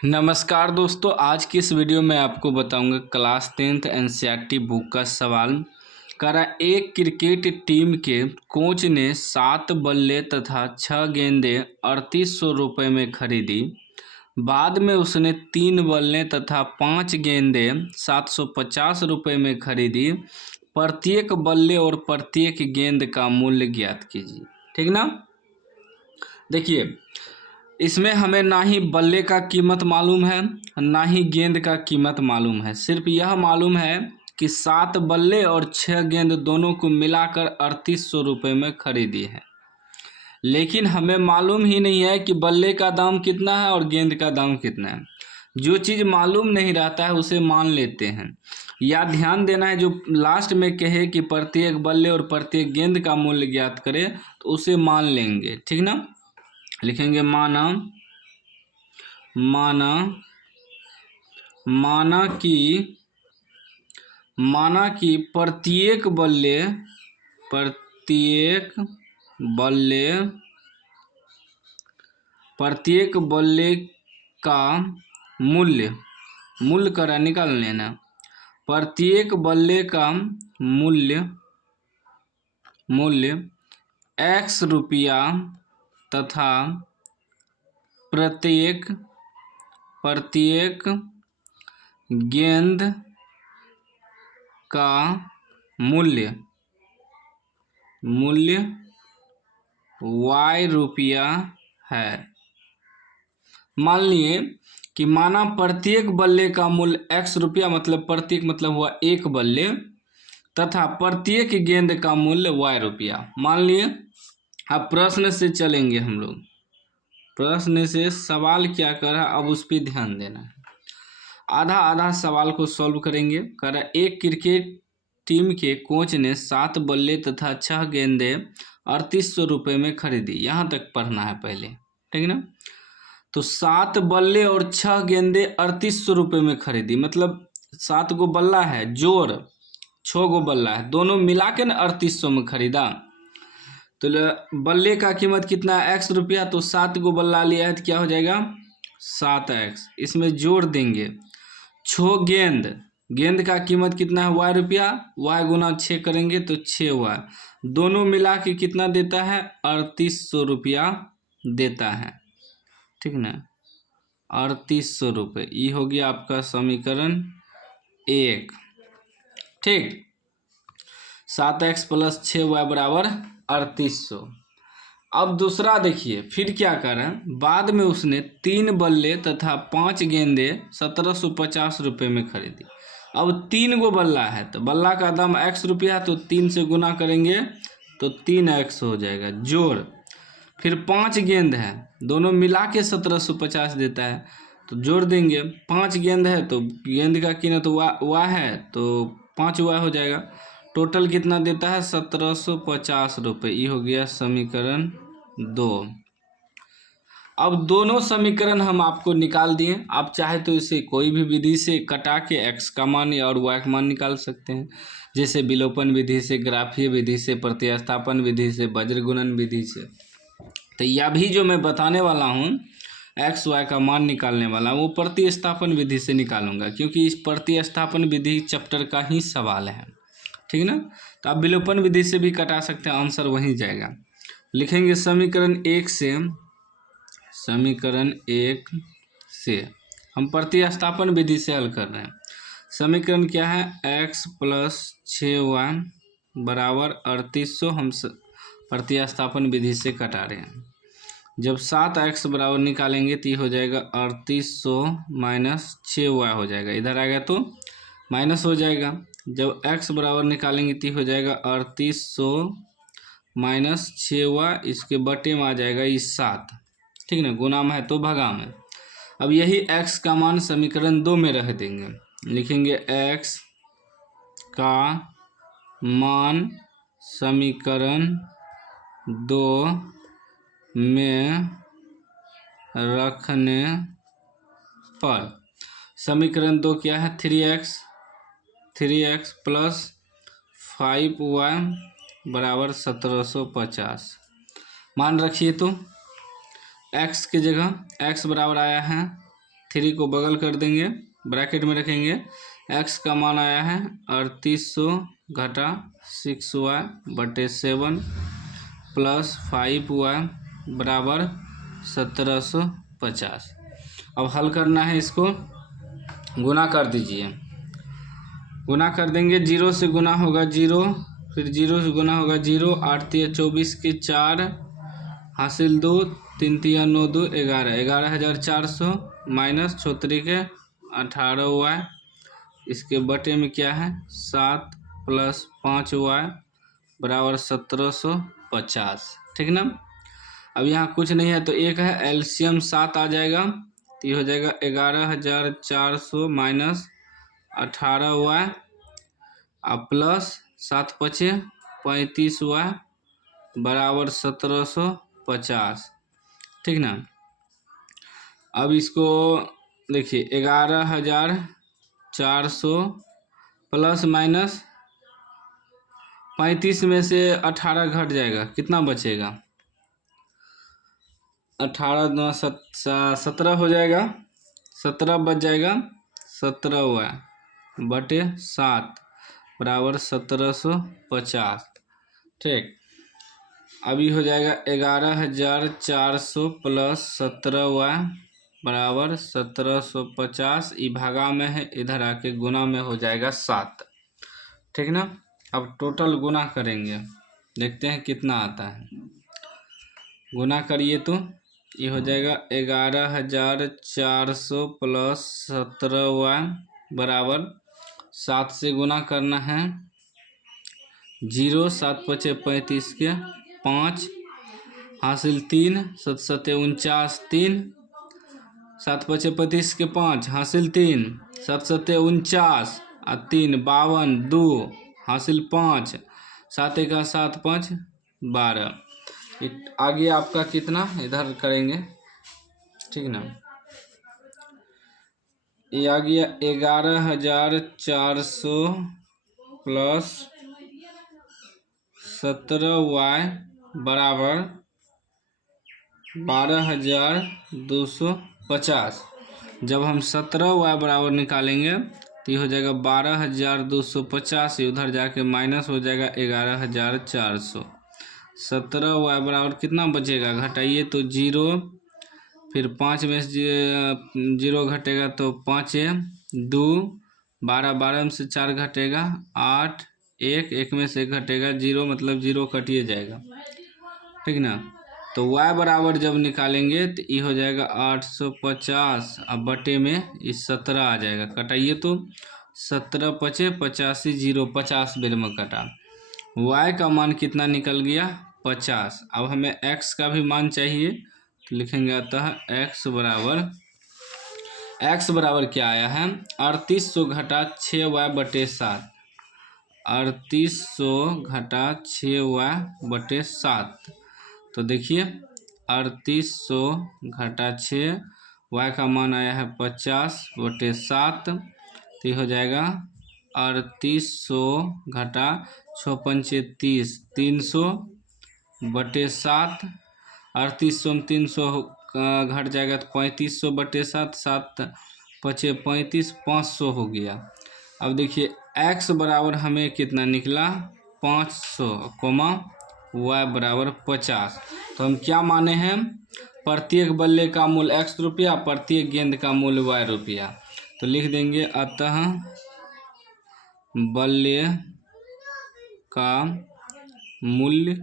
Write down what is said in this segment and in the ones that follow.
नमस्कार दोस्तों, आज की इस वीडियो में आपको बताऊंगा क्लास 10th एनसीईआरटी बुक का सवाल। करा एक क्रिकेट टीम के कोच ने 7 बल्ले तथा 6 गेंदें 3800 रुपये में खरीदी। बाद में उसने 3 बल्ले तथा 5 गेंदें 750 रुपये में खरीदी। प्रत्येक बल्ले और प्रत्येक गेंद का मूल्य ज्ञात कीजिए। ठीक ना। देखिए, इसमें हमें ना ही बल्ले का कीमत मालूम है ना ही गेंद का कीमत मालूम है। सिर्फ यह मालूम है कि 7 बल्ले और 6 गेंद दोनों को मिलाकर 3800 रुपये में खरीदी है। लेकिन हमें मालूम ही नहीं है कि बल्ले का दाम कितना है और गेंद का दाम कितना है। जो चीज़ मालूम नहीं रहता है उसे मान लेते हैं। या ध्यान देना है, जो लास्ट में कहे कि प्रत्येक बल्ले और प्रत्येक गेंद का मूल्य ज्ञात करें तो उसे मान लेंगे। ठीक ना। लिखेंगे माना कि प्रत्येक बल्ले का मूल्य करा निकाल लेना। प्रत्येक बल्ले का मूल्य x रुपया तथा प्रत्येक गेंद का मूल्य y रुपया है। मान लिए कि माना प्रत्येक बल्ले का मूल्य x रुपया, मतलब प्रत्येक मतलब हुआ एक बल्ले, तथा प्रत्येक गेंद का मूल्य y रुपया मान लिए। अब प्रश्न से चलेंगे हम लोग। प्रश्न से सवाल क्या कर रहा है अब उस पर ध्यान देना है। आधा आधा सवाल को सॉल्व करेंगे। कह रहा एक क्रिकेट टीम के कोच ने 7 बल्ले तथा 6 गेंदें 3800 रुपये में खरीदी। यहाँ तक पढ़ना है पहले, ठीक ना। तो 7 बल्ले और 6 गेंदें 3800 रुपये में खरीदी, मतलब 7 गो बल्ला है जोड़ 6 गो बल्ला है, दोनों मिला के ना 3800 में खरीदा। तो बल्ले का कीमत कितना है x रुपया, तो 7 गो बल्ला लिया है तो क्या हो जाएगा 7x। इसमें जोड़ देंगे 6 गेंद का कीमत कितना है y रुपया, y गुना 6 करेंगे तो 6y, दोनों मिला के कितना देता है 3800 रुपया देता है। ठीक ना, 3800 रुपये। ये हो गया आपका समीकरण 1। ठीक, 7x + 6y = 3800। अब दूसरा देखिए फिर क्या करें। बाद में उसने 3 बल्ले तथा 5 गेंदें 1750 रुपये में खरीदी। अब 3 गो बल्ला है तो बल्ला का दाम x रुपया है, तो 3 से गुना करेंगे तो 3x हो जाएगा जोड़। फिर 5 गेंद है, दोनों मिला के 1750 देता है, तो जोड़ देंगे। 5 गेंद है तो गेंद का कीमत y है तो 5y हो जाएगा। टोटल कितना देता है 1750 रुपये। ये हो गया समीकरण 2। अब दोनों समीकरण हम आपको निकाल दिए। आप चाहे तो इसे कोई भी विधि से कटा के x का मान और y का मान निकाल सकते हैं, जैसे विलोपन विधि से, ग्राफीय विधि से, प्रतिस्थापन विधि से, वज्रगुणन विधि से। तो यह भी जो मैं बताने वाला हूँ x y का मान निकालने वाला, वो प्रतिस्थापन विधि से निकालूंगा, क्योंकि इस प्रतिस्थापन विधि चैप्टर का ही सवाल है। ठीक ना। तो आप विलोपन विधि से भी कटा सकते हैं, आंसर वहीं जाएगा। लिखेंगे समीकरण 1 से हम प्रतिस्थापन विधि से हल कर रहे हैं। समीकरण क्या है, x + 6y = 3800। हम प्रतिस्थापन विधि से कटा रहे हैं। जब 7x बराबर निकालेंगे तो ये हो जाएगा 3800 - 6y हो जाएगा, इधर आएगा तो माइनस हो जाएगा। जब x बराबर निकालेंगे तो हो जाएगा 3800 - 6y, इसके बटे में आ जाएगा ये 7। ठीक ना, गुना में है तो भगा में। अब यही x का मान समीकरण 2 में रख देंगे। लिखेंगे x का मान समीकरण 2 में रखने पर समीकरण 2 क्या है, 3x + 5y = 1750 मान रखिए। तो x की जगह x बराबर आया है 3 को बगल कर देंगे, ब्रैकेट में रखेंगे। x का मान आया है 3800 घटा 6y/7 प्लस 5y बराबर 1750। अब हल करना है, इसको गुना कर दीजिए। गुना कर देंगे, 0 से गुना होगा 0, फिर 0 से गुना होगा 0, 8 3 24 के 4 हासिल 2, 3 3 9 2 11, 11,400 माइनस 6 के 18y, इसके बटे में क्या है 7 प्लस 5y बराबर 1750। ठीक ना। अब यहाँ कुछ नहीं है तो एक है, एलसीएम 7 आ जाएगा, तो ये हो जाएगा 11,400 माइनस 18y और प्लस 7 पचे 35y बराबर 1750। ठीक ना। अब इसको देखिए 11,400 प्लस माइनस 35 में से 18 घट जाएगा, कितना बचेगा 18 9 17 हो जाएगा, 17 बच जाएगा, 17y बटे 7 बराबर 1750। ठीक। अभी हो जाएगा 11,400 प्लस 17y बराबर 1750। ये भागा में है, इधर आके गुना में हो जाएगा 7। ठीक ना। अब टोटल गुना करेंगे, देखते हैं कितना आता है। गुना करिए तो ये हो जाएगा 11,400 प्लस 17y बराबर 7 से गुना करना है, 0 7 पचे 35 के 5 हासिल 3 7 7 49 3 7 पचे 35 के 5 हासिल 3 7 7 49 और 3 52 2 हासिल 5 7 1 7 5 12। आगे आपका कितना इधर करेंगे। ठीक ना। ये आ गया 11,400 प्लस 17y बराबर 12,250। जब हम 17y बराबर निकालेंगे तो ये हो जाएगा 12,250, उधर जाके माइनस हो जाएगा 11,400। 17y बराबर कितना बचेगा, घटाइए तो 0, फिर 5 में से 0 घटेगा तो 5 2 12 12 में से 4 घटेगा 8 1 1 में से घटेगा 0, मतलब 0 कटिए जाएगा। ठीक ना। तो y बराबर जब निकालेंगे तो ये हो जाएगा 850, अब बटे में इस 17 आ जाएगा, कटाइए तो 17 पचे 85 0 50 बेर में कटा। y का मान कितना निकल गया 50। अब हमें x का भी मान चाहिए, तो लिखेंगे अतः x बराबर क्या आया है 3800 घटा 6y बटे 7, 3800 घटा 6y बटे 7। तो देखिए 3800 घटा 6, y का मान आया है 50 बटे 7, तो ये हो जाएगा 3800 घटा 6 पंचे 30 300 बटे 7, 3800 में 300 घट जाएगा तो 3500 बटे 7, 7 पचे 35 500 हो गया। अब देखिए x बराबर हमें कितना निकला 500, y बराबर 50। तो हम क्या माने हैं, प्रत्येक बल्ले का मूल्य x रुपया, प्रत्येक गेंद का मूल्य y रुपया। तो लिख देंगे अतः बल्ले का मूल्य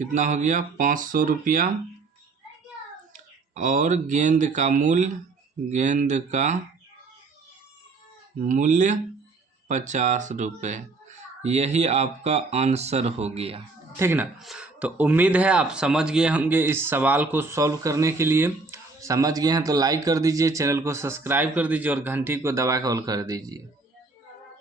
कितना हो गया 500 रुपया और गेंद का मूल्य 50 रुपये। यही आपका आंसर हो गया। ठीक ना। तो उम्मीद है आप समझ गए होंगे इस सवाल को सॉल्व करने के लिए। समझ गए हैं तो लाइक कर दीजिए, चैनल को सब्सक्राइब कर दीजिए और घंटी को दबा कर ऑल कर दीजिए।